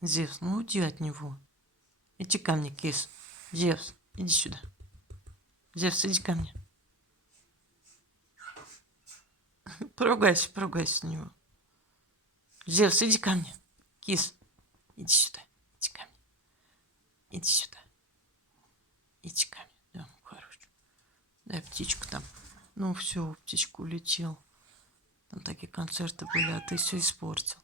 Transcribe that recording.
Зевс, ну уйди от него. Иди ко мне, кис. Зевс, иди сюда. Зевс, иди ко мне. Поругайся на него. Зевс, иди ко мне. Кис, иди сюда. Иди ко мне. Иди сюда. Иди ко мне. Да, ну, хороший. Дай птичку там. Ну все, птичка улетел. Там такие концерты были, а ты все испортил.